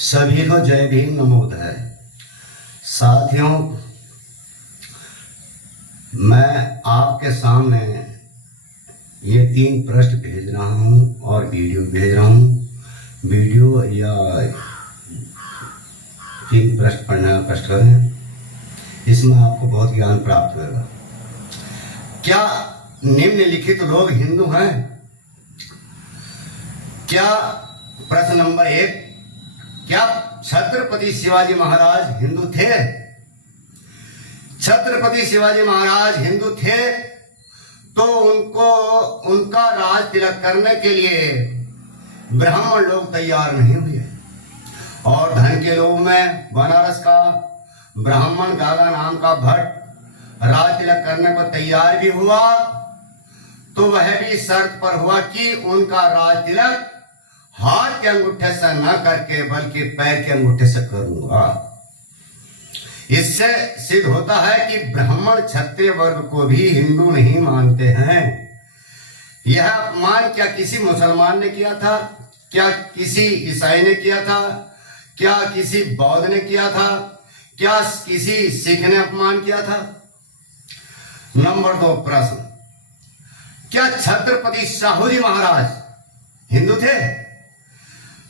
सभी को जय भीम नमोदय। साथियों, मैं आपके सामने ये 3 पृष्ठ भेज रहा हूँ और वीडियो भेज रहा हूँ। वीडियो या 3 पृष्ठ पढ़ना कष्ट करें, इसमें आपको बहुत ज्ञान प्राप्त होगा। क्या निम्नलिखित लोग हिंदू हैं? क्या प्रश्न नंबर 1, क्या छत्रपति शिवाजी महाराज हिंदू थे? छत्रपति शिवाजी महाराज हिंदू थे तो उनका राज तिलक करने के लिए ब्राह्मण लोग तैयार नहीं हुए, और धन के लोभ में बनारस का ब्राह्मण गागा नाम का भट्ट राज तिलक करने को तैयार भी हुआ, तो वह भी शर्त पर हुआ कि उनका राज तिलक हाथ के अंगूठे से न करके बल्कि पैर के अंगूठे से करूंगा। इससे सिद्ध होता है कि ब्राह्मण क्षत्रिय वर्ग को भी हिंदू नहीं मानते हैं। यह अपमान क्या किसी मुसलमान ने किया था? क्या किसी ईसाई ने किया था? क्या किसी बौद्ध ने किया था? क्या किसी सिख ने अपमान किया था? नंबर 2 प्रश्न, क्या छत्रपति साहूजी महाराज हिंदू थे?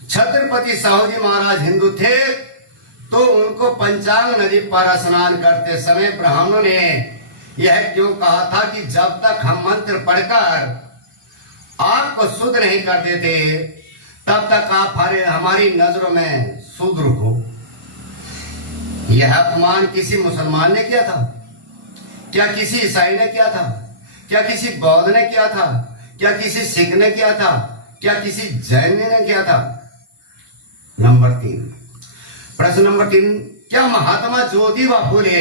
छत्रपति साहूजी महाराज हिंदू थे तो उनको पंचांग नदी पर स्नान करते समय ब्राह्मणों ने यह क्यों कहा था कि जब तक हम मंत्र पढ़कर आपको शुद्ध नहीं कर देते तब तक आप हमारी नजरों में शूद्र हो। यह अपमान किसी मुसलमान ने किया था? क्या किसी ईसाई ने किया था? क्या किसी बौद्ध ने किया था? क्या किसी सिख ने किया था? क्या किसी जैन ने किया था? नंबर 3, प्रश्न नंबर 3, क्या महात्मा ज्योतिबा फूले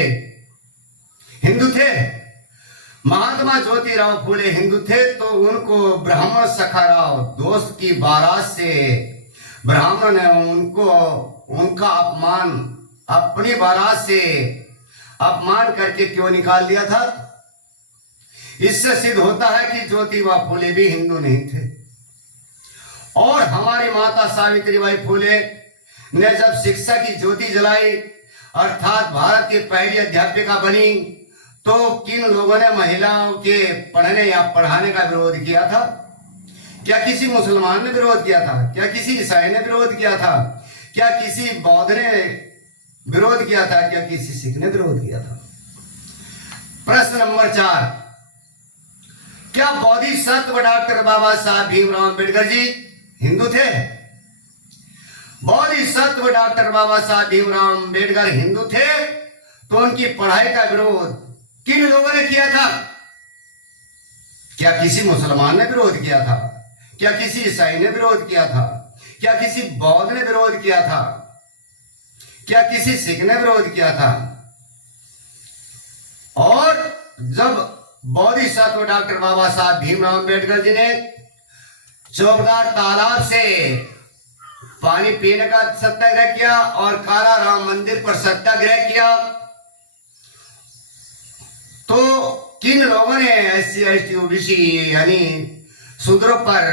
हिंदू थे? महात्मा ज्योतिराव फूले हिंदू थे तो उनको ब्राह्मण सखाराव दोस्त की बारात से ब्राह्मण ने उनका अपमान अपनी बारात से अपमान करके क्यों निकाल दिया था? इससे सिद्ध होता है कि ज्योतिबा फूले भी हिंदू नहीं थे। और हमारी माता सावित्रीबाई फूले ने जब शिक्षा की ज्योति जलाई अर्थात भारत की पहली अध्यापिका बनी, तो किन लोगों ने महिलाओं के पढ़ने या पढ़ाने का विरोध किया था? क्या किसी मुसलमान ने विरोध किया था? क्या किसी ईसाई ने विरोध किया था? क्या किसी बौद्ध ने विरोध किया था? क्या किसी सिख ने विरोध किया था? प्रश्न नंबर 4, क्या बोधिसत्व डॉक्टर बाबा साहब भीमराव अम्बेडकर जी हिंदू थे? बोधिसत्व डॉक्टर बाबा साहब भीमराव अम्बेडकर हिंदू थे तो उनकी पढ़ाई का विरोध किन लोगों ने किया था? क्या किसी मुसलमान ने विरोध किया था? क्या किसी ईसाई ने विरोध किया था? क्या किसी बौद्ध ने विरोध किया था? क्या किसी सिख ने विरोध किया था? और जब बोधिसत्व डॉक्टर बाबा साहब भीमराव अम्बेडकर जी ने चौबदार तालाब से पानी पीने का सत्याग्रह किया और काला राम मंदिर पर सत्याग्रह किया, तो किन लोगों ने SC ST OBC यानी शूद्रों पर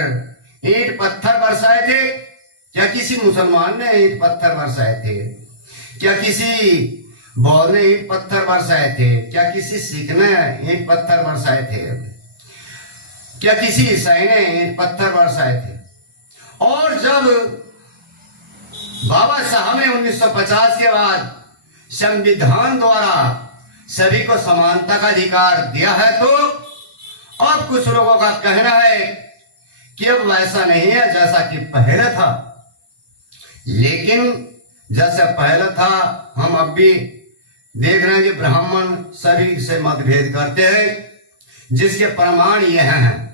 ईंट पत्थर बरसाए थे? क्या किसी मुसलमान ने ईंट पत्थर बरसाए थे? क्या किसी बौद्ध ने ईंट पत्थर बरसाए थे? क्या किसी सिख ने ईंट पत्थर बरसाए थे? क्या किसी ईसाई ने ईंट पत्थर बरसाए थे? और जब बाबा साहब ने 1950 के बाद संविधान द्वारा सभी को समानता का अधिकार दिया है, तो अब कुछ लोगों का कहना है कि अब वैसा नहीं है जैसा कि पहले था। लेकिन जैसे पहले था हम अब भी देख रहे हैं कि ब्राह्मण सभी से मतभेद करते हैं, जिसके प्रमाण यह हैं।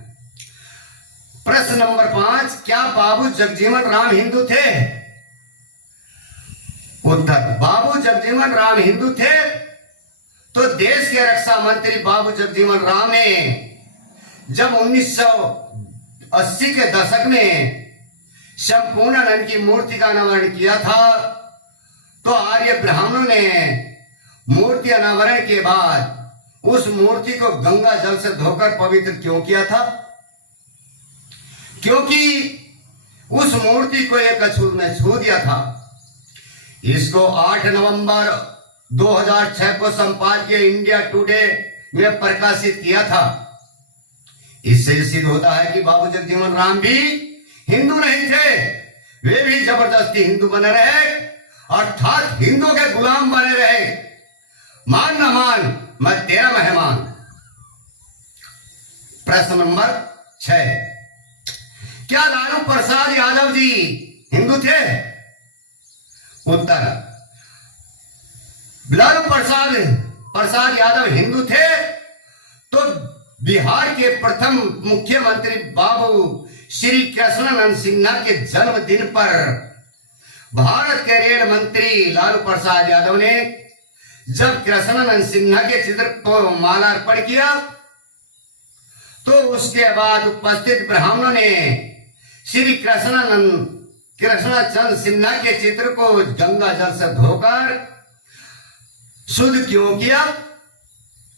प्रश्न नंबर 5, क्या बाबू जगजीवन राम हिंदू थे? उत्तर, बाबू जगजीवन राम हिंदू थे तो देश के रक्षा मंत्री बाबू जगजीवन राम ने जब 1980 के दशक में संपूर्णानंद की मूर्ति का अनावरण किया था, तो आर्य ब्राह्मणों ने मूर्ति अनावरण के बाद उस मूर्ति को गंगा जल से धोकर पवित्र क्यों किया था? क्योंकि उस मूर्ति को एक अछूत ने छू दिया था इसको 8 नवंबर 2006 को संपादकीय इंडिया टुडे में प्रकाशित किया था। इससे सिद्ध होता है कि बाबू जगजीवन राम भी हिंदू नहीं थे, वे भी जबरदस्ती हिंदू बने रहे, अर्थात हिंदू के गुलाम बने रहे। मान न मान मैं तेरा मेहमान। प्रश्न नंबर 6, क्या लालू प्रसाद यादव जी हिंदू थे? उत्तर, लालू प्रसाद यादव हिंदू थे तो बिहार के प्रथम मुख्यमंत्री बाबू श्री कृष्णानंद सिन्हा के जन्मदिन पर भारत के रेल मंत्री लालू प्रसाद यादव ने जब कृष्णानंद सिन्हा के चित्र को माल्यार्पण किया तो उसके बाद उपस्थित ब्राह्मणों ने श्री कृष्णचंद्र सिन्हा के चित्र को गंगा जल से धोकर शुद्ध क्यों किया?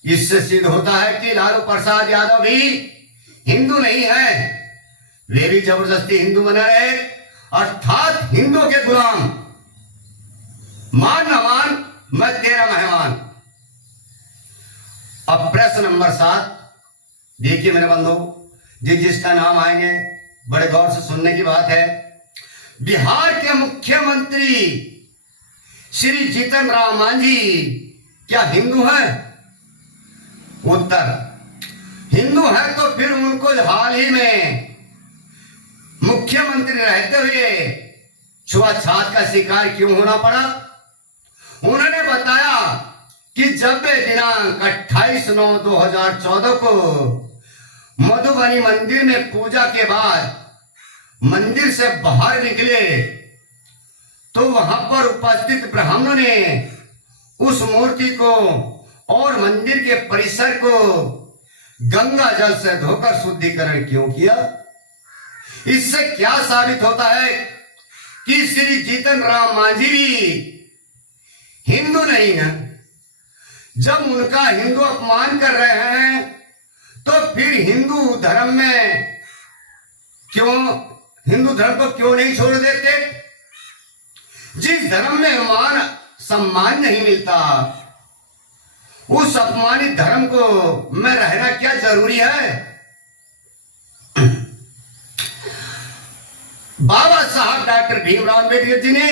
इससे सिद्ध होता है कि लालू प्रसाद यादव भी हिंदू नहीं है, वे भी जबरदस्ती हिंदू बने रहे, अर्थात हिंदू के गुलाम। मान न मान मैं तेरा मेहमान। अब प्रश्न नंबर 7, देखिए मेरे बंधु, जिसका नाम आएंगे बड़े गौर से सुनने की बात है। बिहार के मुख्यमंत्री श्री जीतन राम मांझी क्या हिंदू हैं? उत्तर, हिंदू है तो फिर उनको हाल ही में मुख्यमंत्री रहते हुए छुआछूत का शिकार क्यों होना पड़ा? उन्होंने बताया कि जब वे दिनांक 28/9/2014 को मधुबनी मंदिर में पूजा के बाद मंदिर से बाहर निकले तो वहां पर उपस्थित ब्राह्मणों ने उस मूर्ति को और मंदिर के परिसर को गंगा जल से धोकर शुद्धिकरण क्यों किया? इससे क्या साबित होता है कि श्री जीतन राम मांझी भी हिंदू नहीं है। जब उनका हिंदू अपमान कर रहे हैं तो फिर हिंदू धर्म को क्यों नहीं छोड़ देते? जिस धर्म में मान सम्मान नहीं मिलता उस अपमानित धर्म को में रहना क्या जरूरी है? बाबा साहब डॉक्टर भीमराव अम्बेडकर जी ने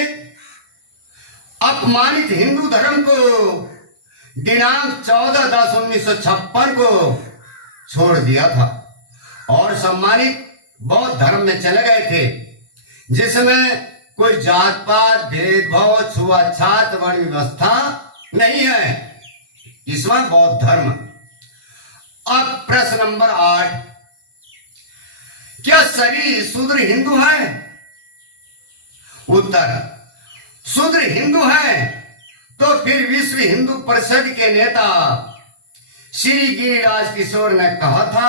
अपमानित हिंदू धर्म को दिनांक 14/10/1956 को छोड़ दिया था और सम्मानित बौद्ध धर्म में चले गए थे, जिसमें कोई जात पात भेदभाव छुआछूत वर्ण व्यवस्था नहीं है। इसमें बौद्ध धर्म। अब प्रश्न नंबर 8, क्या सभी शूद्र हिंदू हैं? उत्तर, शूद्र हिंदू हैं तो फिर विश्व हिंदू परिषद के नेता श्री गिरिराज किशोर ने कहा था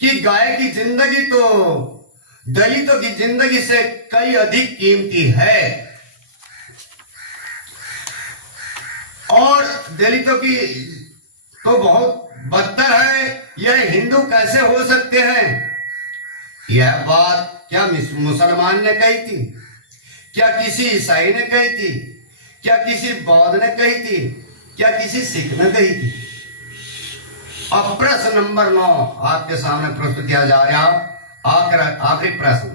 कि गाय की जिंदगी तो दलितों की जिंदगी से कई अधिक कीमती है और दलितों की तो बहुत बदतर है। यह हिंदू कैसे हो सकते हैं? यह बात क्या मुसलमान ने कही थी? क्या किसी ईसाई ने कही थी? क्या किसी बौद्ध ने कही थी? क्या किसी सिख ने कही थी? अब प्रश्न नंबर 9 आपके सामने प्रस्तुत किया जा रहा। आखिरी प्रश्न,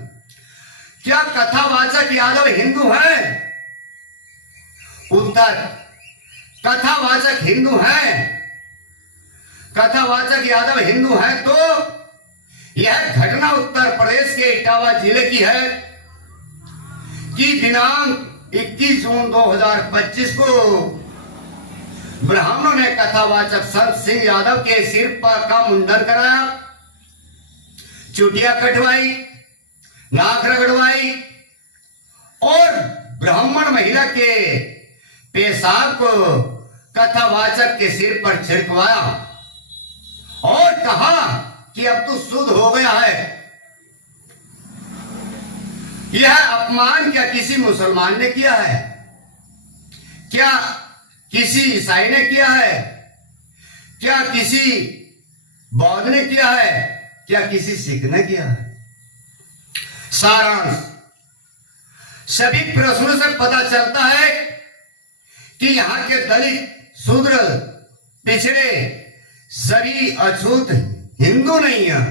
क्या कथावाचक यादव हिंदू हैं? उत्तर, कथावाचक हिंदू हैं। कथावाचक यादव हिंदू हैं तो यह घटना उत्तर प्रदेश के इटावा जिले की है कि दिनांक 21 जून 2025 को ब्राह्मणों ने कथावाचक संत सिंह यादव के सिर पर का मुंडन कराया, चुटिया कटवाई, नाक रगड़वाई और ब्राह्मण महिला के पेशाब को कथावाचक के सिर पर छिड़कवाया और कहा कि अब तू शुद्ध हो गया है। यह अपमान क्या किसी मुसलमान ने किया है? क्या किसी ईसाई ने किया है? क्या किसी बौद्ध ने किया है? क्या किसी सिख ने किया है? सारांश, सभी प्रश्नों से पता चलता है कि यहाँ के दलित, शूद्र, पिछड़े सभी अछूत हिंदू नहीं है।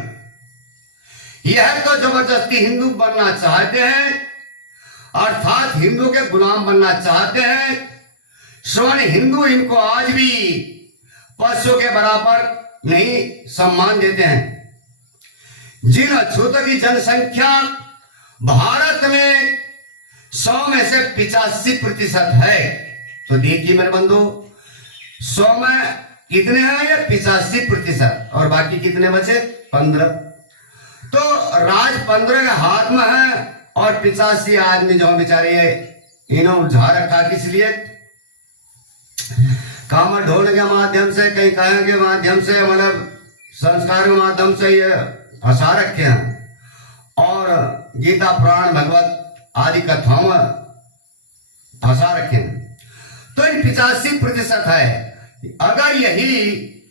यह तो जबरदस्ती हिंदू बनना चाहते हैं, अर्थात हिंदू के गुलाम बनना चाहते हैं। स्वर्ण हिंदू इनको आज भी पशुओं के बराबर नहीं सम्मान देते हैं। जिन अछूतों की जनसंख्या भारत में 100 में से 85% है, तो देखिए मेरे बंधु, 100 में कितने हैं? ये 85%, और बाकी कितने बचे? 15। तो राज 15 के हाथ में है, और 85 आदमी जो बेचारे इन्होंने उलझा रखा। किस लिए? काम ढोल के माध्यम से, कहीं कहने के माध्यम से, मतलब संस्कार के माध्यम से ये फंसा रखे हैं, और गीता, पुराण, भगवत आदि कथाओं में फंसा रखे हैं। तो इन 85% है। अगर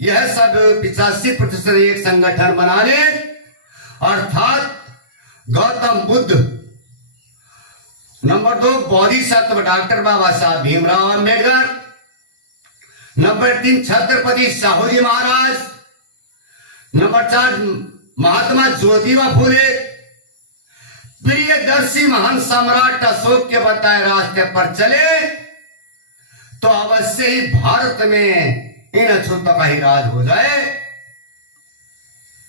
यह सब 85% एक संगठन बना ले, अर्थात गौतम बुद्ध, नंबर 2 बोधिसत्व डॉक्टर बाबा साहब भीमराव अंबेडकर, नंबर 3 छत्रपति साहू जी महाराज, नंबर 4 महात्मा ज्योतिबा फूले, प्रियदर्शी महान सम्राट अशोक के बताए रास्ते पर चले, तो अवश्य ही भारत में इन अछूतों का ही राज हो जाए।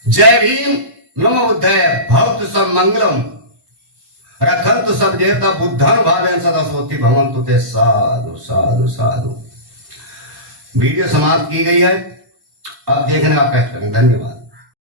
जय भीम, नमो बुद्धाय, भवतु सब मंगलम, रखन्तु सब देवता बुद्धं भावेन सदा सोति भवन्तु ते। साधु साधु साधु। वीडियो समाप्त की गई है। अब देखने का प्रयत्न करें। धन्यवाद।